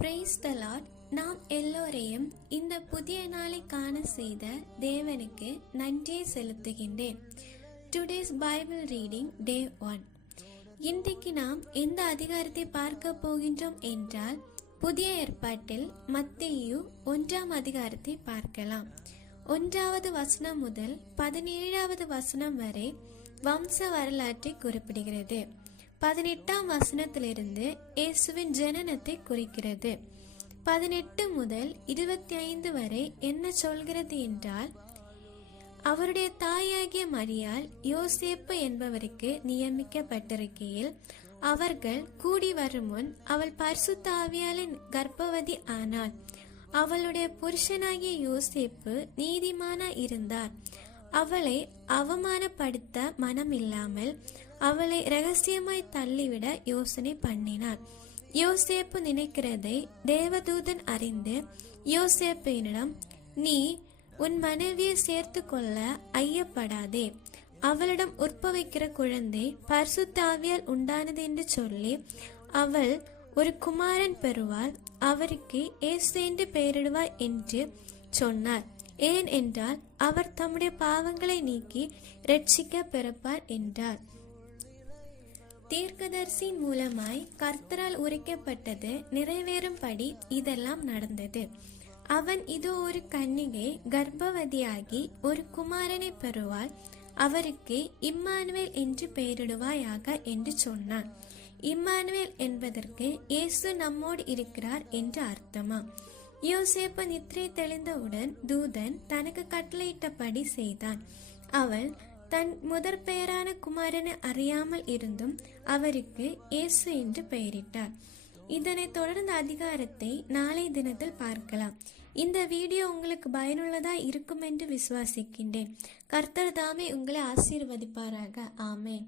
Praise the Lord. நாம் எல்லோரையும் இந்த புதிய நாளை காண செய்த தேவனுக்கு நன்றியை செலுத்துகின்றேன். Today's Bible reading day 1. இன்றைக்கு நாம் எந்த அதிகாரத்தை பார்க்க போகின்றோம் என்றால், புதிய ஏற்பாட்டில் மத்தேயு 1ஆம் அதிகாரத்தை பார்க்கலாம். 1வது வசனம் முதல் 17வது வசனம் வரை வம்ச வரலாற்றை குறிப்பிடுகிறது. 18ஆம் வசனத்திலிருந்து இயேசுவின் ஜனனத்தை குறிக்கிறது. 18 முதல் 25 வரை என்ன சொல்கிறது என்றால், அவருடைய தாயாகிய மரியாள் யோசேப்பு என்பவருக்கு நியமிக்கப்பட்டிருக்கையில் அவர்கள் கூடி வரும் முன் அவள் பரிசுத்த ஆவியாலின் கர்ப்பவதி ஆனாள். அவளுடைய புருஷனாகிய யோசேப்பு நீதிமானா இருந்தார். அவளை அவமானப்படுத்த மனமில்லாமல் அவளை இரகசியமாய் தள்ளிவிட யோசனை பண்ணினார். யோசேப்பு நினைக்கிறதை தேவதூதன் அறிந்து யோசேப்பினிடம், நீ உன் மனைவியை சேர்த்து கொள்ள ஐயப்படாதே, அவளிடம் உற்பவிக்கிற குழந்தை பரிசுத்த ஆவியால் உண்டானது என்று சொல்லி, அவள் ஒரு குமாரன் பெறுவாள், அவருக்கு இயேசு என்று பெயரிடுவார் என்று சொன்னார். ஏன் என்றால் அவர் தம்முடைய பாவங்களை நீக்கி இரட்சிக்க பிறப்பார் என்றார். தீர்க்கதரிசியின் மூலமாய் கர்த்தரால் உரைக்கப்பட்டது நிறைவேறும்படி இதெல்லாம் நடந்தது. அவன் இதோ ஒரு கன்னிகை கர்ப்பவதியாகி ஒரு குமாரனை பெறுவாள், அவருக்கு இம்மானுவேல் என்று பெயரிடுவாயாக என்று சொன்னான். இம்மானுவேல் என்பதற்கு இயேசு நம்மோடு இருக்கிறார் என்று அர்த்தமா. யோசேப்பு நித்திரை தெளிந்தவுடன் தூதன் தனக்கு கட்டளையிட்டபடி செய்தான். அவள் தன் முதற் பெயரான குமாரனை அறியாமல் இருந்தும் அவருக்கு இயேசு என்று பெயரிட்டார். இதனை தொடர்ந்த அதிகாரத்தை நாளை தினத்தில் பார்க்கலாம். இந்த வீடியோ உங்களுக்கு பயனுள்ளதா இருக்கும் என்று விசுவாசிக்கின்றேன். கர்த்தர் தாமே உங்களை ஆசீர்வதிப்பாராக. ஆமென்.